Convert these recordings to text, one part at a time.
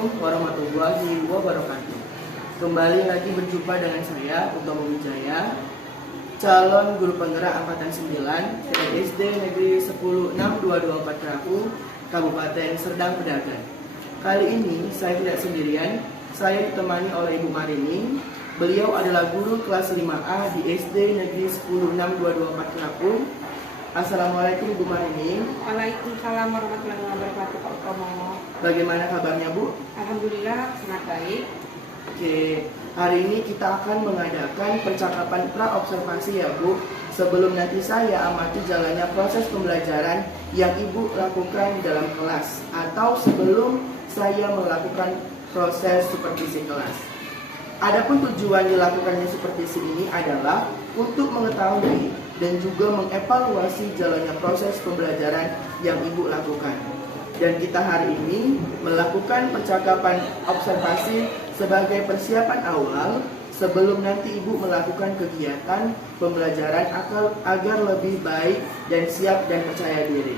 Assalamualaikum warahmatullahi wabarakatuh. Kembali lagi berjumpa dengan saya, Utomo Wijaya, calon guru penggerak angkatan 9 dari SD Negeri 10 6224 Kraku, Kabupaten Serdang Pedagang. Kali ini saya tidak sendirian, saya ditemani oleh Ibu Marini. Beliau adalah guru kelas 5A di SD Negeri 10 6224 Kraku. Assalamualaikum Ibu Marini. Waalaikumsalam warahmatullahi wabarakatuh, Pak Utomo. Bagaimana kabarnya Bu? Alhamdulillah sangat baik. Oke, hari ini kita akan mengadakan percakapan pra-observasi ya Bu. Sebelum nanti saya amati jalannya proses pembelajaran yang Ibu lakukan di dalam kelas, atau sebelum saya melakukan proses supervisi kelas. Adapun tujuan dilakukannya supervisi ini adalah untuk mengetahui dan juga mengevaluasi jalannya proses pembelajaran yang Ibu lakukan. Dan kita hari ini melakukan percakapan observasi sebagai persiapan awal sebelum nanti Ibu melakukan kegiatan pembelajaran agar lebih baik dan siap dan percaya diri.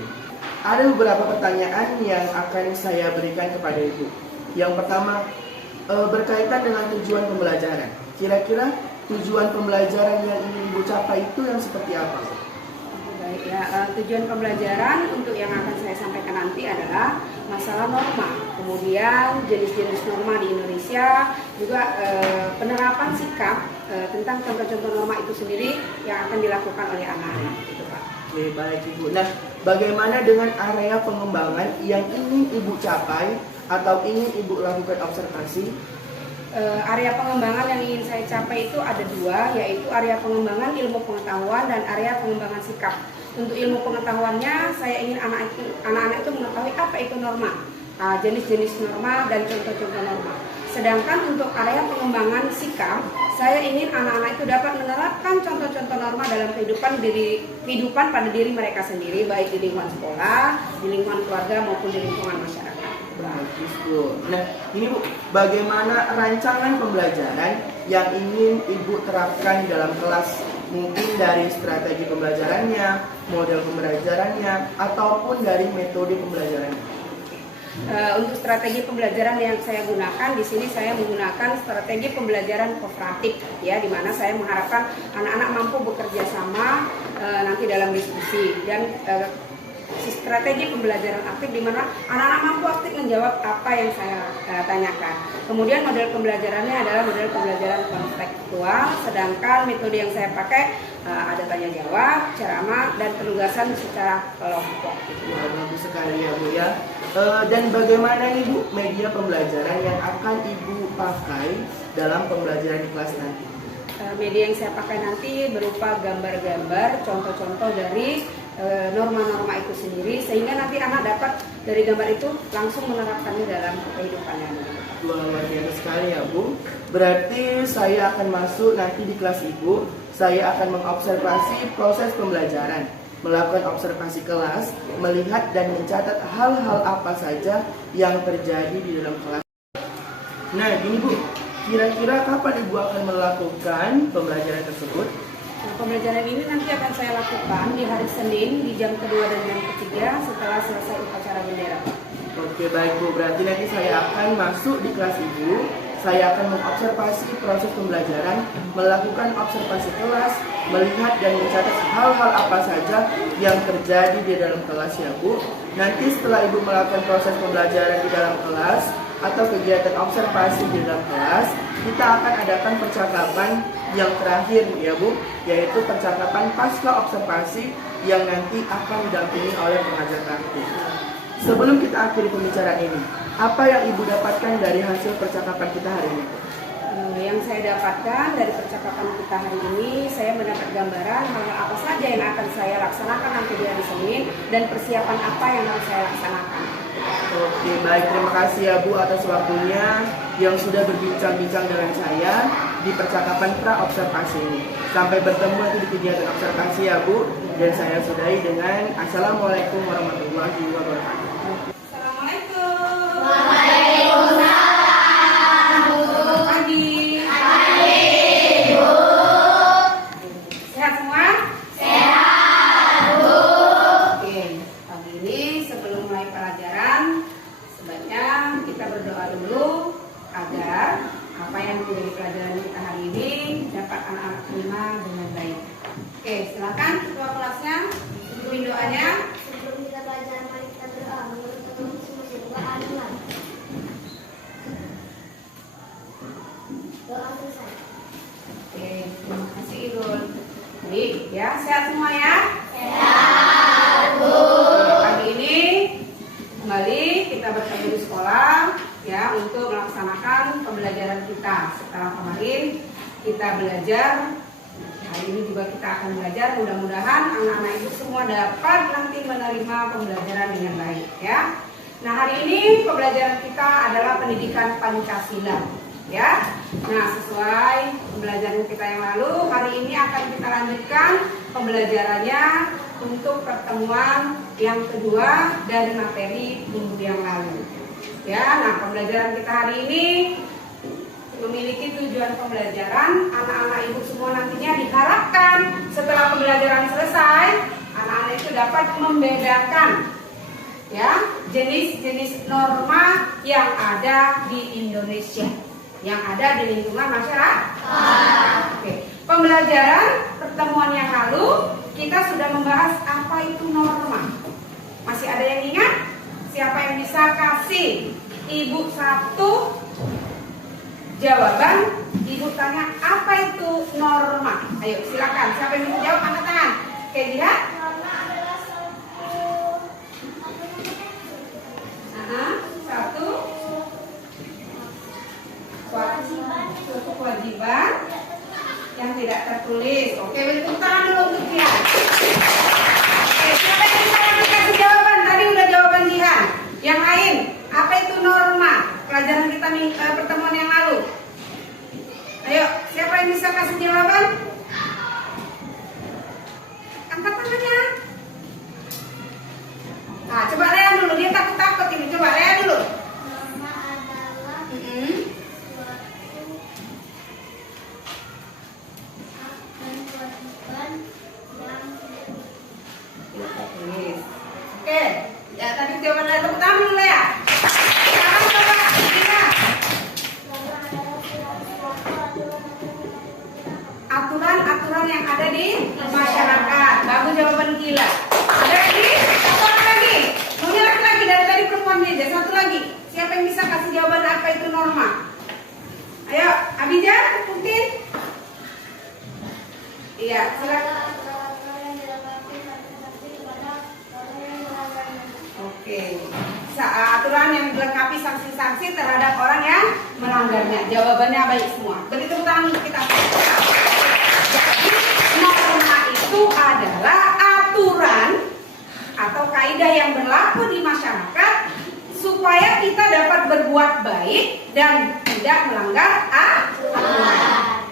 Ada beberapa pertanyaan yang akan saya berikan kepada Ibu. Yang pertama, berkaitan dengan tujuan pembelajaran. Kira-kira tujuan pembelajaran yang ingin Ibu capai itu yang seperti apa? Baik ya, tujuan pembelajaran untuk yang akan saya sampaikan nanti adalah masalah norma, kemudian jenis-jenis norma di Indonesia, juga penerapan sikap tentang contoh-contoh norma itu sendiri yang akan dilakukan oleh anak-anak, gitu Pak. Oke, baik Ibu. Nah, bagaimana dengan area pengembangan yang ingin Ibu capai atau ingin Ibu lakukan observasi? Area pengembangan yang ingin saya capai itu ada dua, yaitu area pengembangan ilmu pengetahuan dan area pengembangan sikap. Untuk ilmu pengetahuannya, saya ingin anak-anak itu mengetahui apa itu norma, jenis-jenis norma dan contoh-contoh norma. Sedangkan untuk area pengembangan sikap, saya ingin anak-anak itu dapat menerapkan contoh-contoh norma dalam kehidupan pada diri mereka sendiri, baik di lingkungan sekolah, di lingkungan keluarga maupun di lingkungan masyarakat. Bagus Bu. Nah, ini Bu, bagaimana rancangan pembelajaran yang ingin Ibu terapkan di dalam kelas? Mungkin dari strategi pembelajarannya, model pembelajarannya, ataupun dari metode pembelajarannya. Untuk strategi pembelajaran yang saya gunakan di sini, saya menggunakan strategi pembelajaran kooperatif, ya, di mana saya mengharapkan anak-anak mampu bekerja sama nanti dalam diskusi, dan strategi pembelajaran aktif di mana anak-anak mampu aktif menjawab apa yang saya tanyakan. Kemudian model pembelajarannya adalah model pembelajaran kontekstual, sedangkan metode yang saya pakai ada tanya jawab, ceramah, dan penugasan secara kelompok. Wah, bagus sekali ya Bu ya. Dan bagaimana nih Bu media pembelajaran yang akan Ibu pakai dalam pembelajaran di kelas nanti? Media yang saya pakai nanti berupa gambar-gambar, contoh-contoh dari norma-norma itu sendiri, sehingga nanti anak dapat dari gambar itu langsung menerapkannya dalam kehidupannya. Luar biasa sekali ya Bu. Berarti saya akan masuk nanti di kelas Ibu. Saya akan mengobservasi proses pembelajaran, melakukan observasi kelas, melihat dan mencatat hal-hal apa saja yang terjadi di dalam kelas. Nah, gini Bu, kira-kira kapan Ibu akan melakukan pembelajaran tersebut? Nah, pembelajaran ini nanti akan saya lakukan di hari Senin di jam kedua dan jam ketiga setelah selesai upacara bendera. Oke, baik Bu, berarti nanti saya akan masuk di kelas Ibu. Saya akan mengobservasi proses pembelajaran, melakukan observasi kelas, melihat dan mencatat hal-hal apa saja yang terjadi di dalam kelas ya Bu. Nanti setelah Ibu melakukan proses pembelajaran di dalam kelas atau kegiatan observasi di dalam kelas, kita akan adakan percakapan yang terakhir ya Bu, yaitu percakapan pasca observasi yang nanti akan didampingi oleh pengajar praktik. Sebelum kita akhiri pembicaraan ini, apa yang Ibu dapatkan dari hasil percakapan kita hari ini? Yang saya dapatkan dari percakapan kita hari ini, saya mendapat gambaran hal apa saja yang akan saya laksanakan nanti di hari Senin dan persiapan apa yang harus saya laksanakan. Oke, baik, terima kasih ya Bu atas waktunya yang sudah berbincang-bincang dengan saya di percakapan pra-observasi ini. Sampai bertemu nanti di kegiatan observasi ya Bu. Dan saya sudahi dengan Assalamualaikum warahmatullahi wabarakatuh. Assalamualaikum. Waalaikumsalam. Selamat pagi. Pagi, Bu. Sehat semua? Sehat, Bu. Oke, pagi ini sebelum mulai pelajaran, sebaiknya kita kita berdoa dulu agar apa yang menjadi pelajaran kita hari ini dapat anak-anak terima dengan baik. Oke, silakan ketua kelasnya pimpin doanya. Sebelum kita belajar, mari kita berdoa. Menurut teman semua berdoa dulu. Doa selesai. Oke, terima kasih Irul. Baik, ya, sehat semua ya? Sehat, Bu. Pagi ini kembali kita bertemu di sekolah ya untuk melaksanakan pembelajaran kita. Setelah kemarin kita belajar, hari ini juga kita akan belajar. Mudah-mudahan anak-anak itu semua dapat nanti menerima pembelajaran dengan baik ya. Nah, hari ini pembelajaran kita adalah pendidikan Pancasila ya. Nah, sesuai pembelajaran kita yang lalu, hari ini akan kita lanjutkan pembelajarannya untuk pertemuan yang kedua dari materi minggu yang lalu. Ya, nah pembelajaran kita hari ini memiliki tujuan pembelajaran. Anak-anak ibu semua nantinya diharapkan setelah pembelajaran selesai, anak-anak itu dapat membedakan ya jenis-jenis norma yang ada di Indonesia, yang ada di lingkungan masyarakat. Oke. Pembelajaran pertemuan yang lalu kita sudah membahas apa itu norma. Masih ada yang ingat? Siapa yang bisa kasih ibu satu jawaban? Ibu tanya apa itu norma? Ayo silakan. Siapa yang bisa jawab angkat tangan. Oke, lihat. Norma adalah suatu kewajiban yang tidak tertulis. Oke, beri tepuk tangan dulu untuk dia. Oke, siapa yang bisa kasih jawaban? Tadi udah jawaban dia. Yang lain, apa itu norma? Pelajaran kita pertemuan yang lalu. Ayo, siapa yang bisa kasih jawaban? Angkat tangannya. Nah, coba lihat dulu. Dia takut-takut ini. Coba lihat dulu. norma adalah Oke, ya tadi jawaban dari tepuk tangan dulu ya. Sekarang coba lihat aturan-aturan yang ada di masyarakat. Bagus jawaban gila. Ada lagi? Satu orang lagi. Maunya laki-laki dari tadi perempuan aja. Satu lagi. Siapa yang bisa kasih jawaban apa itu norma? Ayo, Abijah, mungkin. Iya, silakan. Oke, aturan yang dilengkapi sanksi-sanksi terhadap orang yang melanggarnya. Jawabannya baik semua. Beri tepuk tangan untuk kita. Jadi norma itu adalah aturan atau kaidah yang berlaku di masyarakat supaya kita dapat berbuat baik dan tidak melanggar aturan.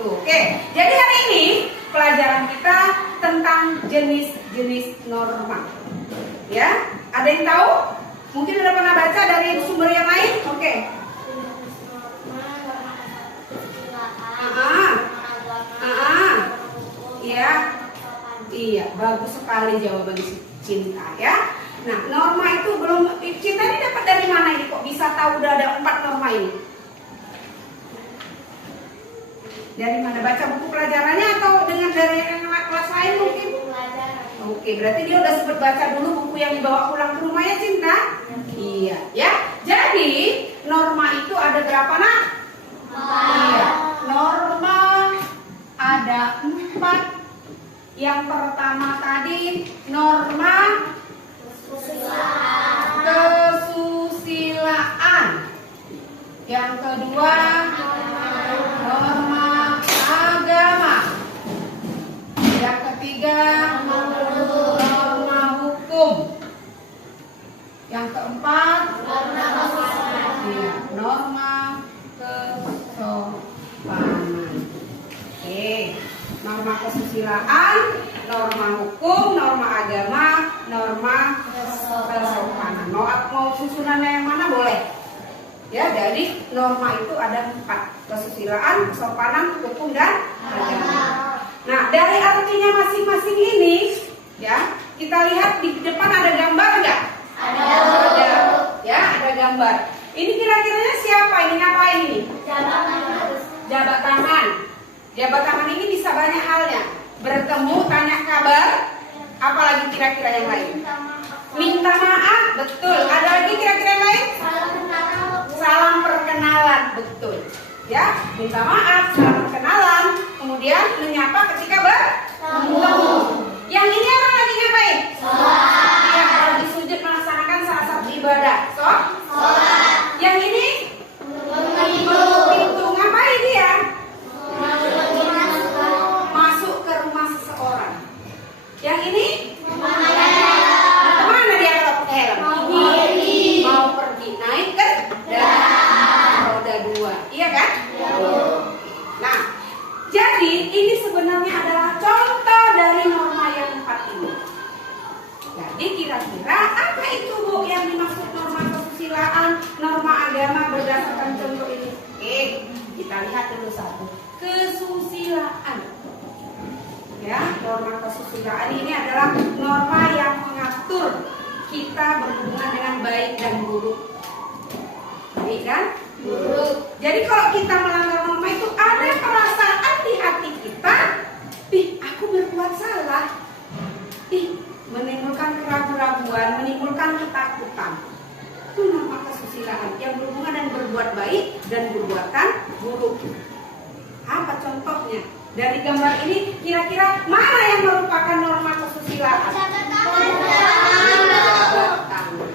Oke. Jadi hari ini pelajaran kita tentang jenis-jenis norma. Ya, ada yang tahu? Mungkin udah pernah baca dari sumber yang lain? Oke. Iya. Iya, bagus sekali jawaban Cinta ya. Nah, norma itu belum Cinta ini dapat dari mana ini kok bisa tahu udah ada 4 norma ini? Dari mana? Baca buku pelajarannya atau dengan dari kelas lain mungkin? Oke, berarti dia udah sempat baca dulu buku yang dibawa pulang ke rumah ya Cinta? Iya, ya. Jadi norma itu ada berapa nak? Iya, norma ada 4. Yang pertama tadi norma kesusilaan. Yang kedua norma agama. Yang ketiga norma hukum. Yang keempat norma kesopanan. Oke, norma kesusilaan, norma hukum, norma agama, norma kesopanan. Mau susunannya yang mana boleh? Ya, jadi norma itu ada 4: kesusilaan, kesopanan, hukum, dan agama. Nah, dari artinya masing-masing ini, ya, kita lihat di depan ada gambar nggak? Ada. Ya, ada gambar. gambar. Ini kira-kiranya siapa ini? Ngapain ini? Jabat tangan. Jabat tangan ini bisa banyak halnya. Bertemu, tanya kabar, apalagi kira-kira yang lain? Minta maaf, betul. Ada lagi kira-kira yang lain? Salam perkenalan, betul. Ya, minta maaf, salam perkenalan, kemudian menyapa ketika bertemu. Yang ini apa lagi ngapain? Yang kalau di sujud melaksanakan salah satu ibadah. Yang ini menutup pintu. Ngapain dia? Masuk ke rumah seseorang. Yang ini kemana dia kalau pakai helm? Mau pergi, naik ke roda 2. Iya kan? Nah, jadi ini sebenarnya adalah contoh dari norma yang 4 ini. Jadi kira-kira apa itu Bu yang dimaksud norma kesusilaan, norma agama berdasarkan contoh ini? Oke, kita lihat dulu satu. Kesusilaan. Ya, norma kesusilaan ini adalah norma yang mengatur kita berhubungan dengan baik dan buruk. Baik kan? Buruk. Jadi kalau kita melanggar norma itu ada perasaan di hati kita, aku berbuat salah. Menimbulkan keraguan-raguan, menimbulkan ketakutan. Itu norma kesusilaan yang berhubungan dengan berbuat baik dan perbuatan buruk. Apa contohnya? Dari gambar ini kira-kira mana yang merupakan norma kesusilaan? Jabat tangan.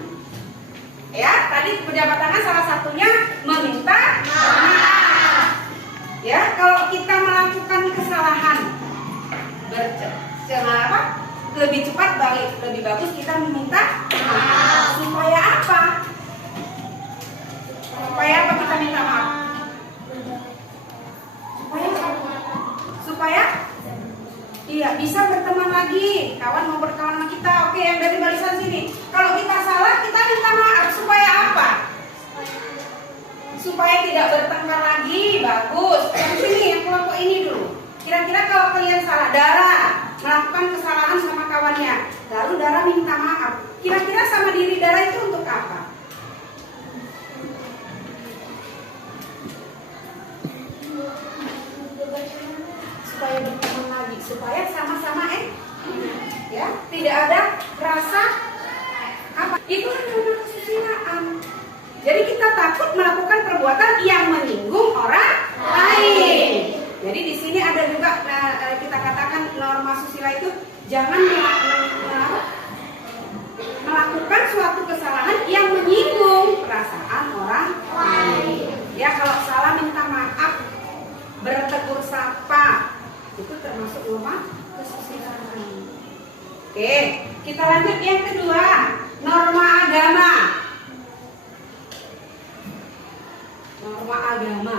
Ya, tadi pejabat tangan salah satunya meminta maaf. Ya, kalau kita melakukan kesalahan lebih cepat baik, lebih bagus kita meminta maaf. Supaya apa? Supaya apa kita minta maaf? Supaya iya bisa berteman lagi, kawan mau berkawan sama kita. Oke, yang dari barisan sini, kalau kita salah kita minta maaf. Supaya apa? Supaya tidak bertengkar lagi. Bagus. Yang sini, yang kelompok ini dulu. Kira-kira kalau kalian salah, Dara melakukan kesalahan sama kawannya, lalu Dara minta maaf, kira-kira sama diri Dara itu untuk apa? Supaya berteman lagi, supaya sama-sama ya, tidak ada rasa apa? Itu norma kesusilaan. Jadi kita takut melakukan perbuatan yang menyinggung orang lain. Jadi di sini ada juga kita katakan norma susila itu jangan melakukan suatu kesalahan yang menyinggung perasaan orang lain. Ya, kalau salah minta maaf, bertegur sapa, itu termasuk norma kesusilaan. Oke, kita lanjut yang kedua, norma agama. Norma agama.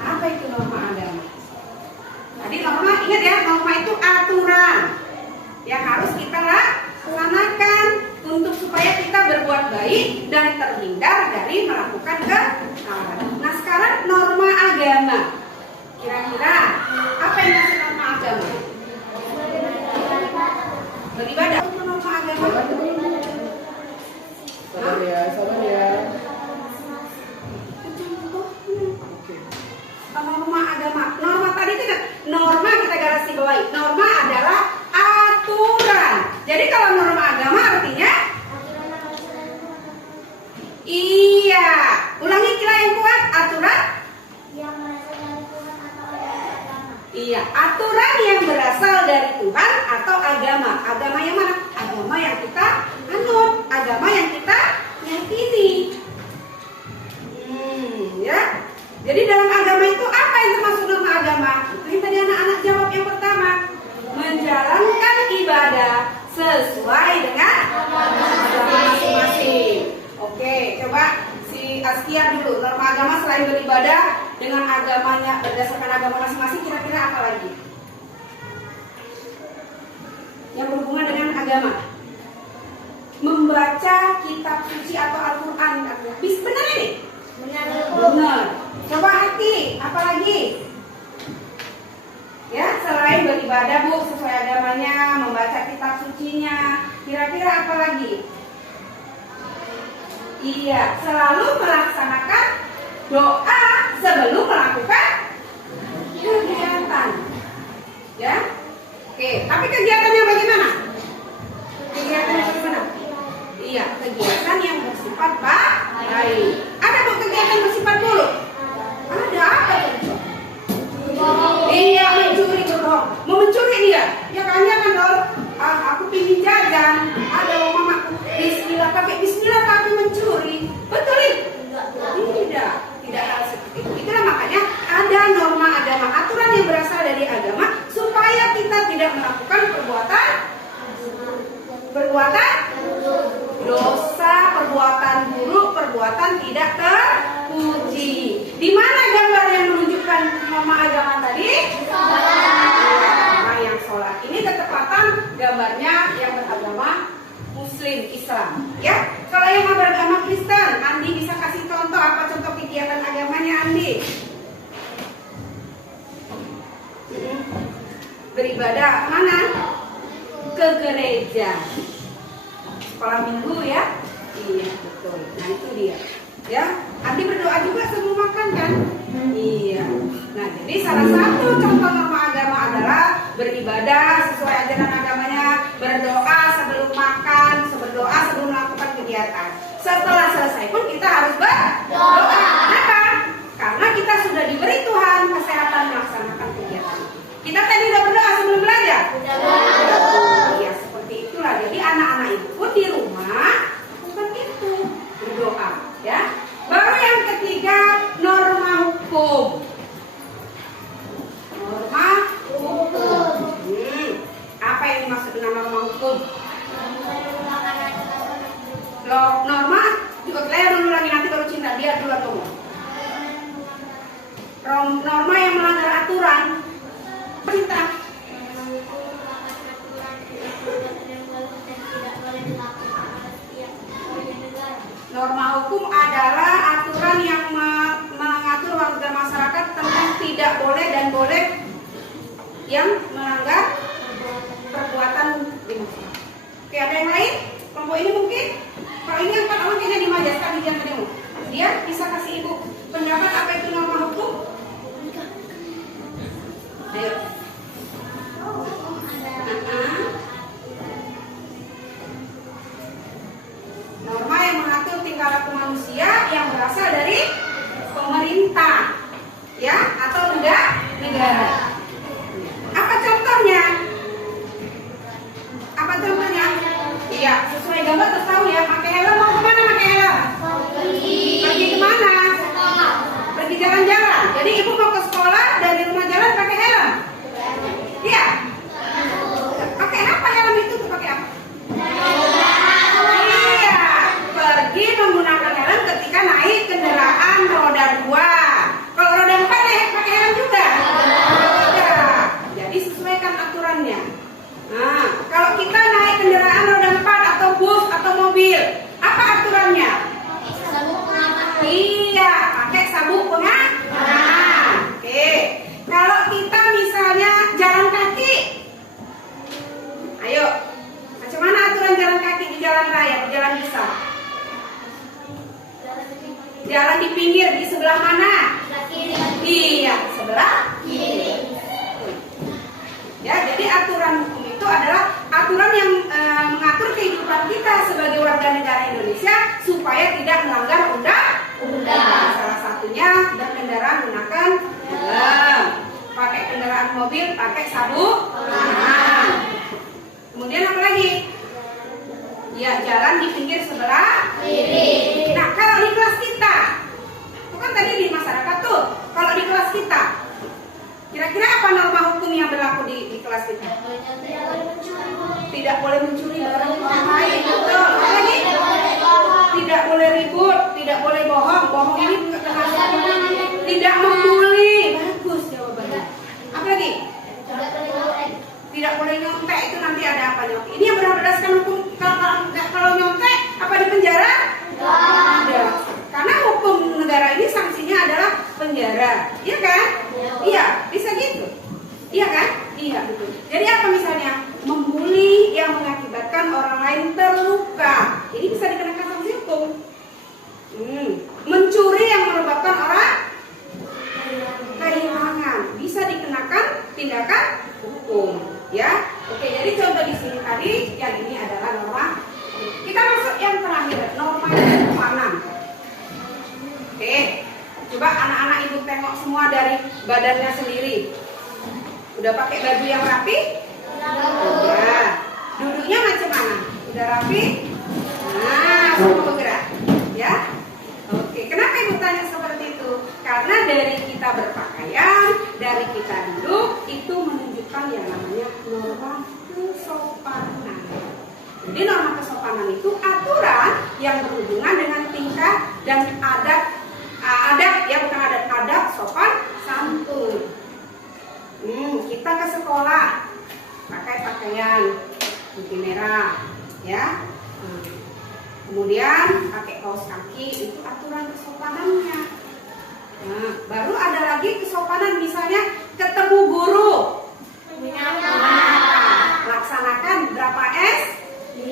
Apa itu norma agama? Tadi norma, ingat ya, norma itu aturan yang harus kita laksanakan untuk supaya kita berbuat baik dan terhindar dari melakukan kesalahan. Nah, sekarang norma agama. Kira-kira apa yang masuk norma agama? Beribadah. Itu norma agama. Sabar ya. Norma agama. Norma tadi itu norma kita garis bawahi. Norma adalah aturan. Jadi kalau norma agama artinya iya. Ulangi kira yang kuat, aturan yang berasal dari Tuhan atau agama. Iya, aturan yang berasal dari Tuhan atau agama. Agama yang mana? Agama yang kita anut, agama yang kita yakini. Ya. Jadi dalam agama itu apa yang termasuk norma agama? Itu yang tadi anak-anak jawab yang pertama. Menjalankan ibadah sesuai dengan agama masing-masing. Oke, coba si Askia dulu. Norma agama selain beribadah dengan agamanya berdasarkan agama masing-masing, kira-kira apa lagi? Yang berhubungan dengan agama. Membaca kitab suci atau Al-Quran. Benar ini? Benar. Coba hati, apa lagi? Ya, selain beribadah Bu sesuai agamanya, membaca kitab sucinya, kira-kira apa lagi? Iya, selalu melaksanakan doa sebelum melakukan kegiatan. Ya. Oke, tapi kegiatannya bagaimana? Kegiatannya bagaimana? Iya, kegiatan yang bersifat baik. Ada kok kegiatan bersifat buruk? Ada apa itu? Iya, mencuri, berbohong. Mau mencuri dia? Ya kan Dor. Aku pingin jajan. Ada mamaku. Bismillah, pakai Bismillah tapi mencuri. Betul Tidak. Tidak hal seperti itu. Itulah makanya ada norma agama, aturan yang berasal dari agama supaya kita tidak melakukan perbuatan dosa, perbuatan buruk, perbuatan tidak terpuji. Di mana gambar yang menunjukkan norma agama tadi? Nah, yang sholat ini ketepatan gambarnya yang beragama Muslim, Islam. Ya, kalau yang beragama Kristen, Andi bisa kasih contoh apa contoh kegiatan agamanya Andi? Beribadah mana? Ke gereja. Sekolah minggu ya? Iya betul. Nah itu dia. Ya, Andi berdoa juga sebelum makan kan? Iya. Nah jadi salah satu contoh norma agama adalah beribadah sesuai ajaran agamanya, berdoa sebelum makan, berdoa sebelum melakukan kegiatan. Setelah selesai pun kita harus berdoa. Kenapa? Karena kita sudah diberi Tuhan kesehatan melaksanakan kegiatan. Kita tadi udah berdoa sebelum belajar? Iya, seperti itulah. Jadi anak-anak itu pun di rumah bukan itu berdoa, ya. Baru yang ketiga, norma hukum. Norma hukum. Apa yang dimaksud dengan norma hukum? Norma juga kalian dulu lagi nanti baru cinta biar dulu ngomong. Norma yang melanggar aturan. Cinta. Norma hukum adalah aturan yang mengatur warga masyarakat tentang tidak boleh dan boleh yang melanggar perbuatan di masyarakat. Oke, ada yang lain? Kelompok ini mungkin? Kalau ini yang 4 orang kayaknya dimajaskan di jangan demo. Dia bisa kasih ibu pendapat apa itu norma hukum? Ayo. Norma yang mengatur tingkah laku manusia yang berasal dari pemerintah, ya, atau negara. Apa contohnya? Apa contohnya? Iya, sesuai gambar terus tahu ya. Pakai helm mau kemana pakai helm? Pergi kemana? Pergi jalan-jalan. Jadi ibu mau ke sekolah dari rumah jalan pakai helm? Iya. Pakai apa helm itu? Pakai apa? Iya. Pergi menggunakan helm ketika naik kendaraan roda 2. Kalau roda 4 naik pakai helm juga? Tidak. Jadi sesuaikan aturannya. Nah, kalau kita naik kendaraan roda 4 atau bus atau mobil, apa aturannya? Iya, pakai sabuk pengaman. Oke. Kalau kita misalnya jalan kaki, ayo, macam mana aturan jalan kaki di jalan raya, di jalan besar? Jalan di pinggir, di sebelah mana? Iya, sebelah kiri. Ya, jadi aturan hukum itu adalah aturan yang mengatur kehidupan kita sebagai warga negara Indonesia supaya tidak melanggar undang-undang. Salah satunya berkendara menggunakan helm, pakai kendaraan mobil pakai sabuk pengaman. Kemudian apa lagi? Ya, jalan di pinggir sebelah kiri. Nah, kalau di kelas kita, itu kan tadi di masyarakat tuh. Kalau di kelas kita, kira-kira apa norma hukum yang berlaku di kelas kita? Tidak boleh mencuri barang orang lain. Betul. Apa lagi? Tidak boleh ribut, tidak boleh bohong. Bohong ini termasuk tidak membuli. Bagus jawabannya. Apa lagi? Tidak boleh nyontek. Itu nanti ada apa nyontek? Ini yang berdasarkan hukum. Kalau nyontek apa di penjara? Ada. Karena hukum negara ini sanksinya adalah penjara. Iya kan? Iya, bisa gitu. Iya kan? Iya, betul. Jadi apa misalnya? Membuli yang mengakibatkan orang lain terluka. Ini bisa dikenakan sanksi hukum. semua dari badannya sendiri. Udah pakai baju yang rapi? Udah. Duduknya macam mana? Udah rapi? Nah, semua bergerak. Ya? Oke, kenapa ibu tanya seperti itu? Karena dari kita berpakaian, dari kita duduk, itu menunjukkan yang namanya norma kesopanan. Jadi norma kesopanan itu aturan yang berhubungan dengan tingkah dan adat, ya bukan adat sopan santun. Kita ke sekolah pakai pakaian putih merah, ya. Kemudian pakai kaos kaki, itu aturan kesopanannya. Nah, baru ada lagi kesopanan, misalnya ketemu guru. Laksanakan berapa S? 5.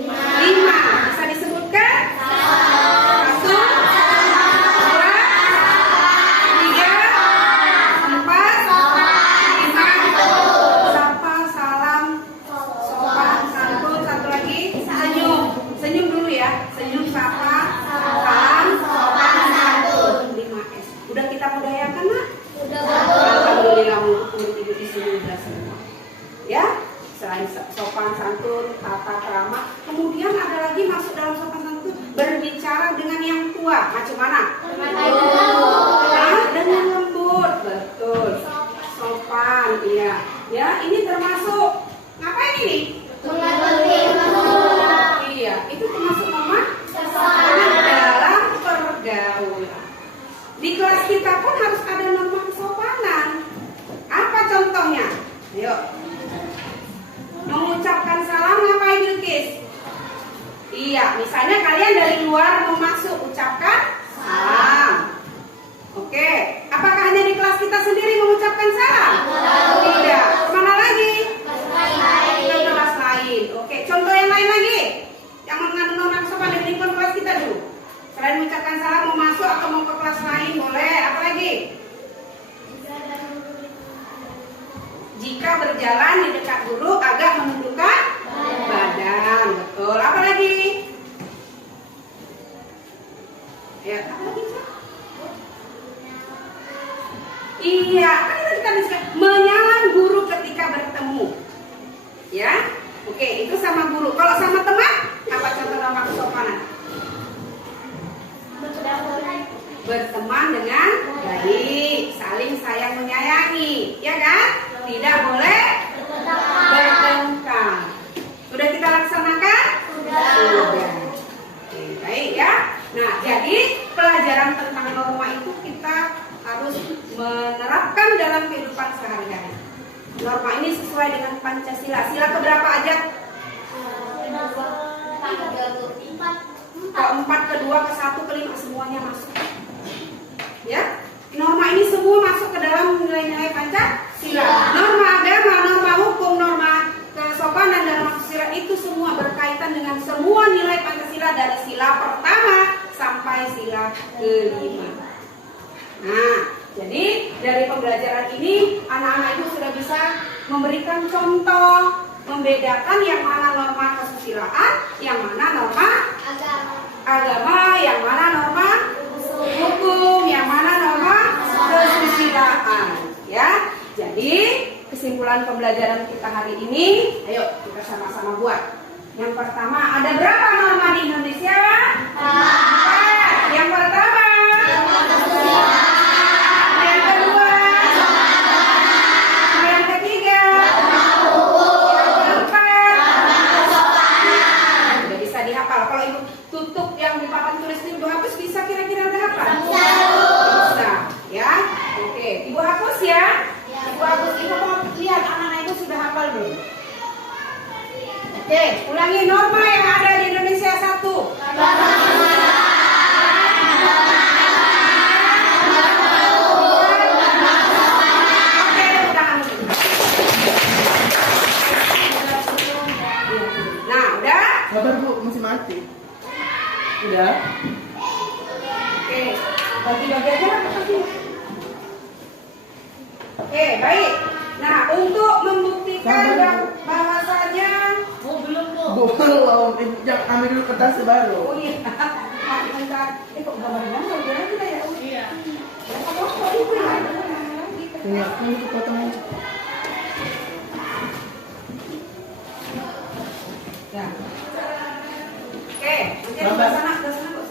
Bisa disebutkan? 1, 2, 3, 4, 5. Sapa, salam, sopan, santun. Satu lagi, senyum. Senyum dulu ya. Senyum, sapa, salam, sopan, santun. 5S. Udah kita budayakan, Nak? Alhamdulillah, murid ibu di sini udah semua. Ya, selain sopan santun, tata krama, kemudian ada lagi masuk dalam sopan santun berbicara dengan yang tua. Macam mana? Dengan lembut, betul. Sopan, iya. Ya, ini termasuk ngapain ini? Iya, itu termasuk norma kesopanan dalam pergaulan. Di kelas kita pun harus ada norma kesopanan. Apa contohnya? Ayo. Mengucapkan salam ngapain, Yukis? Iya, misalnya kalian dari luar mau masuk, ucapkan salam. Oke, apakah hanya di kelas kita sendiri mengucapkan salam? Tidak. Kemana lagi? Ke kelas lain. Oke, contoh yang lain lagi yang mengandung norma kesopanan di lingkungan kelas kita dulu. Selain mengucapkan salam, mau masuk atau mau ke kelas lain boleh. Apa lagi? Jika berjalan di dekat guru agak menundukkan badan. Betul. Apa lagi? Ya, apa lagi? Iya, kan kita disebut menyalам guru ketika bertemu. Ya, oke, itu sama guru. Kalau sama teman, apa contoh norma kesopanan? Berteman dengan baik, saling sayang menyayangi, ya kan? Tidak boleh bertengkar. Sudah kita laksanakan? Sudah. Oke, baik ya. Nah, jadi pelajaran tentang norma itu kita harus menerapkan dalam kehidupan sehari-hari. Norma ini sesuai dengan Pancasila. Sila keberapa aja? Keempat, kedua, ke-1, ke-5 semuanya masuk. Ya, norma ini semua masuk ke dalam nilai-nilai Pancasila. Norma agama, norma hukum, norma kesopanan dan norma kesusilaan itu semua berkaitan dengan semua nilai Pancasila dari sila pertama sampai sila ke-5. Nah, jadi dari pembelajaran ini anak-anak itu sudah bisa memberikan contoh, membedakan yang mana norma kesusilaan, yang mana norma agama, yang mana norma hukum, yang mana norma kesusilaan. Ya, jadi kesimpulan pembelajaran kita hari ini, ayo kita sama-sama buat. Yang pertama, ada berapa norma di Indonesia? 4. Yang pertama, yang kedua, yang ketiga, yang keempat. Udah bisa dihafal. Kalau ibu tutup yang di papan tulis ibu hapus, bisa kira-kira udah hafal? Bisa, ya. Oke, ibu hapus ya. Ibu hapus, ibu mau lihat anak-anak ibu sudah hafal belum? Oke, ulangi norma yang ada di Indonesia 1. Nah, udah? Sabar Bu, masih mati. Udah? Oke, bagi-bagi aja lah. Oke, baik. Nah, untuk membuktikan bahwasanya belum, jangan ambil dulu kertasnya baru. oh iya, bentar. Kok gambarnya nggak kita ya? Iya. Apa ibu ya? Ya, nanti potong aja. Ya. Oke, nanti ke sana, Bu.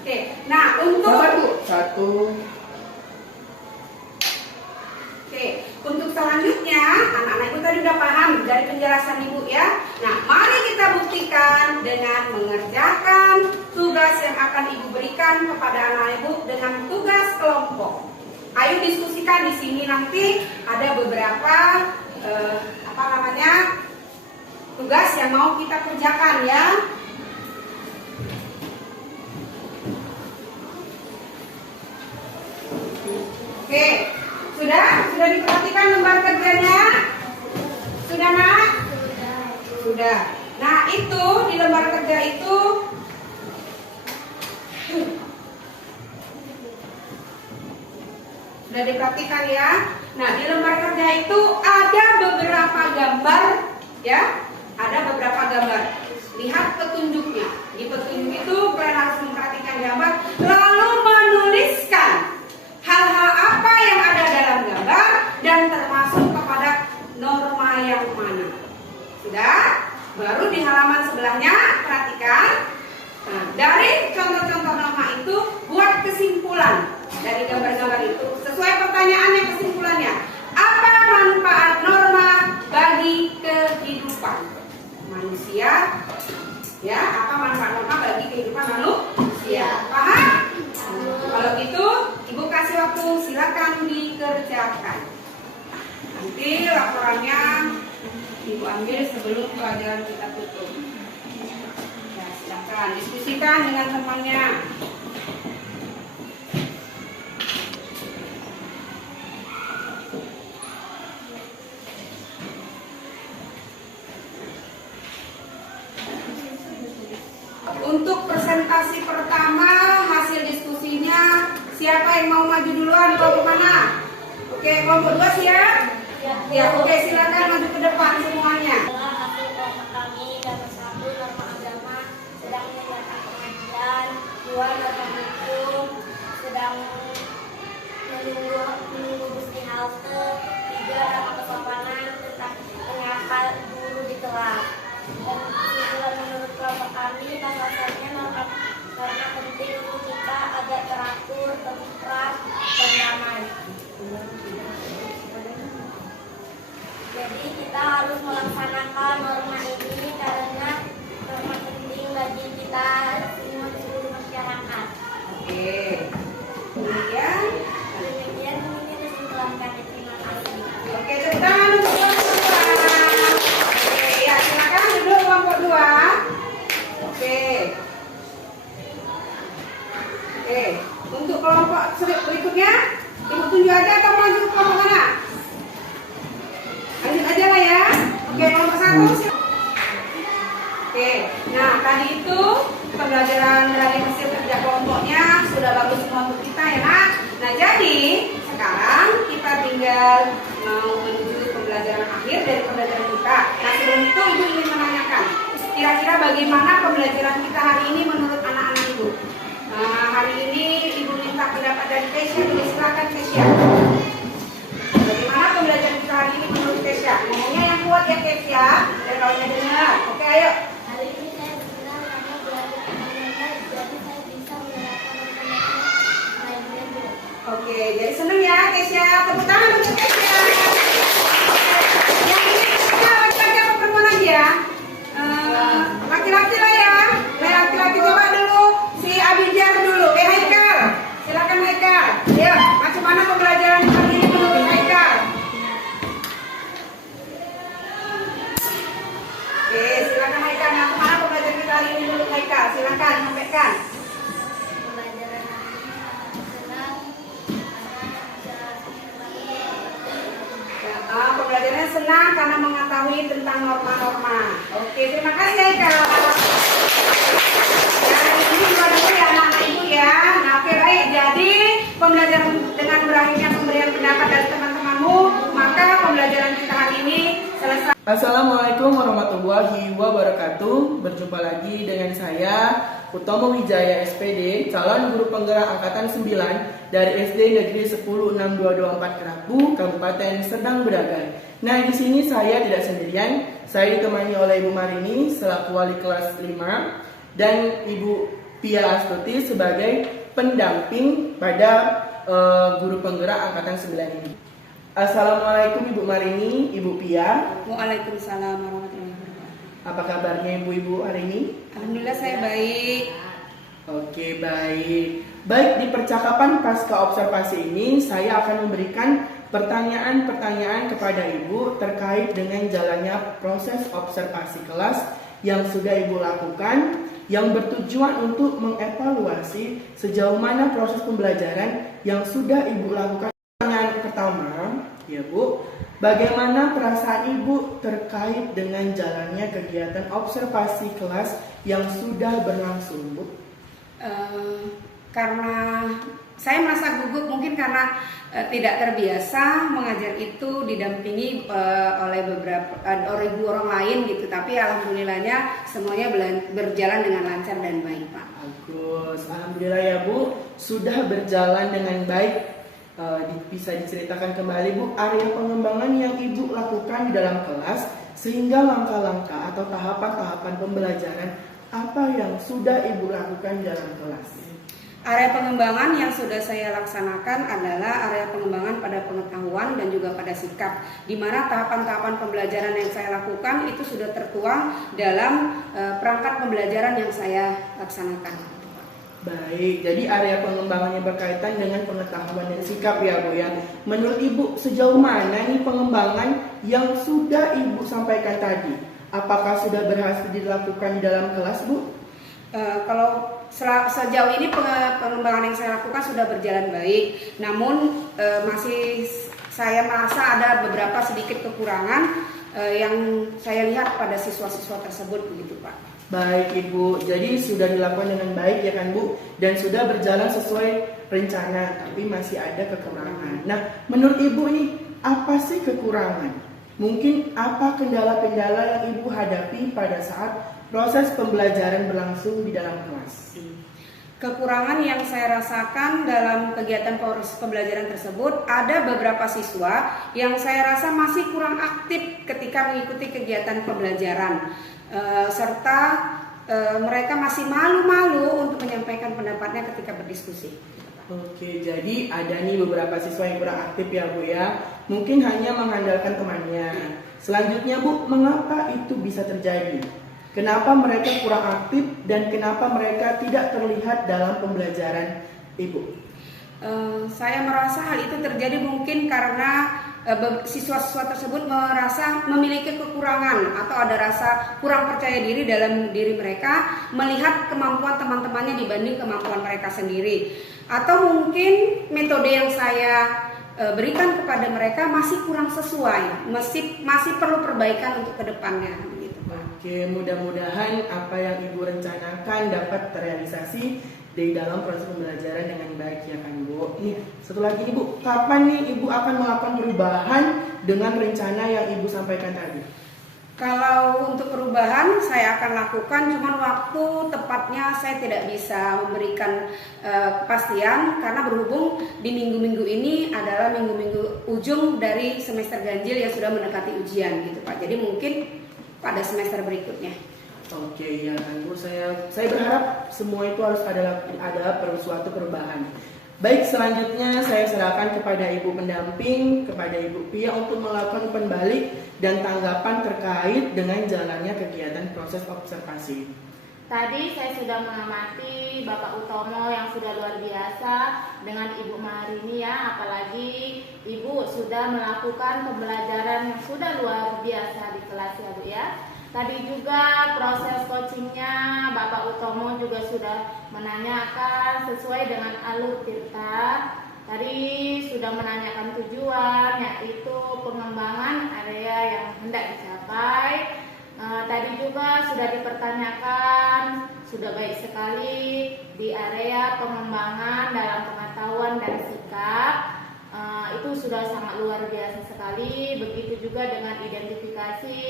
Oke. Nah, untuk Sabar, Bu. 1. Oke, untuk selanjutnya anak-anak ibu tadi udah paham dari penjelasan ibu ya. Nah, mari kita buktikan dengan mengerjakan tugas yang akan ibu berikan kepada anak ibu dengan tugas kelompok. Ayo diskusikan di sini, nanti ada beberapa tugas yang mau kita kerjakan ya. Oke, sudah diperhatikan lembar kerjanya? Sudah, Nak? Sudah. Nah, itu di lembar kerja itu sudah diperhatikan ya. Nah, di lembar kerja itu ada beberapa gambar ya. Ada beberapa gambar. Lihat petunjuknya. Di petunjuk itu kalian harus memperhatikan gambar lalu menuliskan hal-hal apa yang ada dalam gambar dan termasuk kepada norma yang mana. Sudah? Baru di halaman sebelahnya perhatikan. Nah, dari contoh-contoh norma itu buat kesimpulan dari gambar-gambar itu sesuai pertanyaannya, kesimpulannya. Apa manfaat norma bagi kehidupan manusia? Ya, apa manfaat norma bagi kehidupan manusia? Paham? Kalau gitu, ibu kasih waktu, silakan dikerjakan. Nanti laporannya ibu ambil sebelum pelajaran kita tutup. Ya, silakan diskusikan dengan temannya. Untuk presentasi pertama, hasil diskusinya, siapa yang mau maju duluan? Kelompok mana? Oke, kelompok 2 siap? Ya, oke, silakan maju ke depan semuanya. Hasil kelompok kami dapat 1 norma agama sedang menegakkan pengadilan, 2 norma hukum sedang menunggu bus di halte, 3 norma kesopanan tentang mengapa guru di kelas. Dan kesimpulan menurut kelompok kami bahwasanya norma penting untuk kita agar teratur, tentram, dan damai. Jadi kita harus melaksanakan norma ini karena norma penting bagi kita semua di seluruh masyarakat. Oke. Kemudian, Demikian ini kesimpulan kami. Terima kasih. oke, tepuk tangan untuk kelompok 2. Oke, ya silakan duduk kelompok 2. Oke. Oke, untuk kelompok berikutnya, ibu tunjuk aja atau maju ke kelompok mana? Lanjut aja lah ya. Oke, kelompok 1 silakan. Oke, nah tadi itu pembelajaran dari hasil kerja kelompoknya sudah bagus semua untuk kita ya Nak. Nah jadi sekarang kita tinggal mau menuju pembelajaran akhir dari pembelajaran kita. Nah sebelum itu ibu ingin menanyakan, kira-kira bagaimana pembelajaran kita hari ini menurut anak-anak ibu? Nah, hari ini ibu minta pendapat dari Tesya, dulu silakan Tesya. Bagaimana pembelajaran kita hari ini menurut Tesya? Ngomongnya yang kuat ya Tesya, biar kawannya dengar. Oke ayo. Hari ini saya senang karena belajar mendengar, jadi saya bisa menerapkan matematika lainnya. Oke, jadi seneng ya Tesya. Tepuk tangan untuk Tesya. Yang ini Tesya laki-laki apa perempuan lagi ya? Laki-laki lah ya. Laki-laki coba dulu si Abidjar dulu. Haikal, silakan Haikal. Ya, macam mana pembelajaran hari ini menurut Haikal? Oke, silakan Haikal. Macam mana pembelajaran kita hari ini menurut Haikal? Silakan sampaikan. Pembelajaran hari ini sangat senang karena Pembelajarannya senang karena mengetahui tentang norma-norma. Oke, terima kasih Haikal. Ya, ini juga dulu ya anak-anak ibu ya. Nah, oke baik. Jadi pembelajaran dengan berakhirnya pemberian pendapat dari teman-temanmu, maka pembelajaran kita hari ini selesai. Assalamualaikum warahmatullahi wabarakatuh. Berjumpa lagi dengan saya Utomo Wijaya SPD, calon guru penggerak angkatan 9 dari SD Negeri 106224 Kerapu, Kabupaten Serdang Bedagai. Nah, di sini saya tidak sendirian. Saya ditemani oleh Ibu Marini selaku wali kelas 5 dan Ibu Pia Astuti sebagai pendamping pada guru penggerak angkatan 9 ini. Assalamualaikum Ibu Marini, Ibu Pia. Waalaikumsalam warahmatullahi wabarakatuh. Apa kabarnya Ibu hari ini? Alhamdulillah saya baik. Oke, baik. Baik, di percakapan pasca observasi ini saya akan memberikan pertanyaan-pertanyaan kepada Ibu terkait dengan jalannya proses observasi kelas yang sudah Ibu lakukan, yang bertujuan untuk mengevaluasi sejauh mana proses pembelajaran yang sudah Ibu lakukan. Pertanyaan pertama, ya Bu, bagaimana perasaan Ibu terkait dengan jalannya kegiatan observasi kelas yang sudah berlangsung, Bu? Karena saya merasa gugup mungkin karena tidak terbiasa mengajar itu didampingi oleh ribu orang lain gitu, tapi alhamdulillahnya semuanya berjalan dengan lancar dan baik, Pak. Bagus, alhamdulillah ya Bu, sudah berjalan dengan baik. Bisa diceritakan kembali Bu, area pengembangan yang Ibu lakukan di dalam kelas sehingga langkah-langkah atau tahapan-tahapan pembelajaran apa yang sudah Ibu lakukan di dalam kelas? Area pengembangan yang sudah saya laksanakan adalah area pengembangan pada pengetahuan dan juga pada sikap, di mana tahapan-tahapan pembelajaran yang saya lakukan itu sudah tertuang dalam perangkat pembelajaran yang saya laksanakan. Baik, jadi area pengembangannya berkaitan dengan pengetahuan dan sikap ya Bu ya. Menurut Ibu sejauh mana nih pengembangan yang sudah Ibu sampaikan tadi? Apakah sudah berhasil dilakukan di dalam kelas Bu? Kalau sejauh ini pengembangan yang saya lakukan sudah berjalan baik, namun masih saya merasa ada beberapa sedikit kekurangan yang saya lihat pada siswa-siswa tersebut begitu Pak. Baik Ibu, jadi sudah dilakukan dengan baik ya kan Bu, dan sudah berjalan sesuai rencana, tapi masih ada kekurangan. Nah, menurut Ibu nih, apa sih kekurangan? Mungkin apa kendala-kendala yang Ibu hadapi pada saat proses pembelajaran berlangsung di dalam kelas? Kekurangan yang saya rasakan dalam kegiatan proses pembelajaran tersebut, ada beberapa siswa yang saya rasa masih kurang aktif ketika mengikuti kegiatan pembelajaran. Serta mereka masih malu-malu untuk menyampaikan pendapatnya ketika berdiskusi. Oke, jadi ada nih beberapa siswa yang kurang aktif ya Bu ya. Mungkin hanya mengandalkan temannya. Selanjutnya Bu, mengapa itu bisa terjadi? Kenapa mereka kurang aktif dan kenapa mereka tidak terlihat dalam pembelajaran Ibu? Saya merasa hal itu terjadi mungkin karena siswa-siswa tersebut merasa memiliki kekurangan atau ada rasa kurang percaya diri dalam diri mereka melihat kemampuan teman-temannya dibanding kemampuan mereka sendiri, atau mungkin metode yang saya berikan kepada mereka masih kurang sesuai, masih perlu perbaikan untuk kedepannya gitu, Pak. Oke, mudah-mudahan apa yang Ibu rencanakan dapat terrealisasi di dalam proses pembelajaran dengan baik ya kan Bu. Nih, satu lagi Ibu, kapan nih Ibu akan melakukan perubahan dengan rencana yang Ibu sampaikan tadi? Kalau untuk perubahan saya akan lakukan, cuman waktu tepatnya saya tidak bisa memberikan kepastian karena berhubung di minggu-minggu ini adalah minggu-minggu ujung dari semester ganjil yang sudah mendekati ujian gitu Pak. Jadi mungkin pada semester berikutnya. Oke, ya kan Bu, saya berharap semua itu harus ada suatu perubahan. Baik, selanjutnya saya serahkan kepada Ibu pendamping, kepada Ibu Pia untuk melakukan pembalik dan tanggapan terkait dengan jalannya kegiatan proses observasi. Tadi saya sudah mengamati Bapak Utomo yang sudah luar biasa dengan Ibu Marini ya, apalagi Ibu sudah melakukan pembelajaran yang sudah luar biasa di kelas ya Bu ya. Tadi juga proses coachingnya Bapak Utomo juga sudah menanyakan sesuai dengan alur Tirta. Tadi sudah menanyakan tujuan, yaitu pengembangan area yang hendak dicapai. Tadi juga sudah dipertanyakan, sudah baik sekali di area pengembangan dalam pengetahuan dan sikap. Itu sudah sangat luar biasa sekali. Begitu juga dengan identifikasi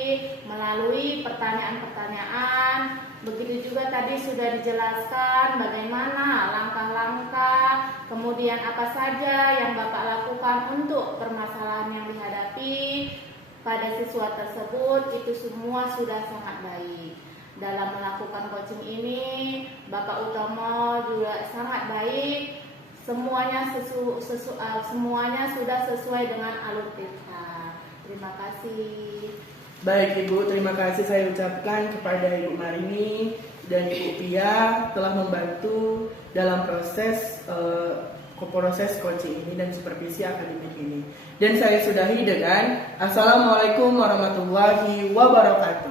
melalui pertanyaan-pertanyaan Begitu juga tadi sudah dijelaskan bagaimana langkah-langkah, kemudian apa saja yang Bapak lakukan untuk permasalahan yang dihadapi pada siswa tersebut, itu semua sudah sangat baik. Dalam melakukan coaching ini, Bapak Utomo juga sangat baik. Semuanya sudah sesuai dengan alur kita. Terima kasih. Baik Ibu, terima kasih saya ucapkan kepada Ibu Marini dan Ibu Pia telah membantu dalam proses coaching ini dan supervisi akademik ini. Dan saya sudahi dengan Assalamualaikum warahmatullahi wabarakatuh.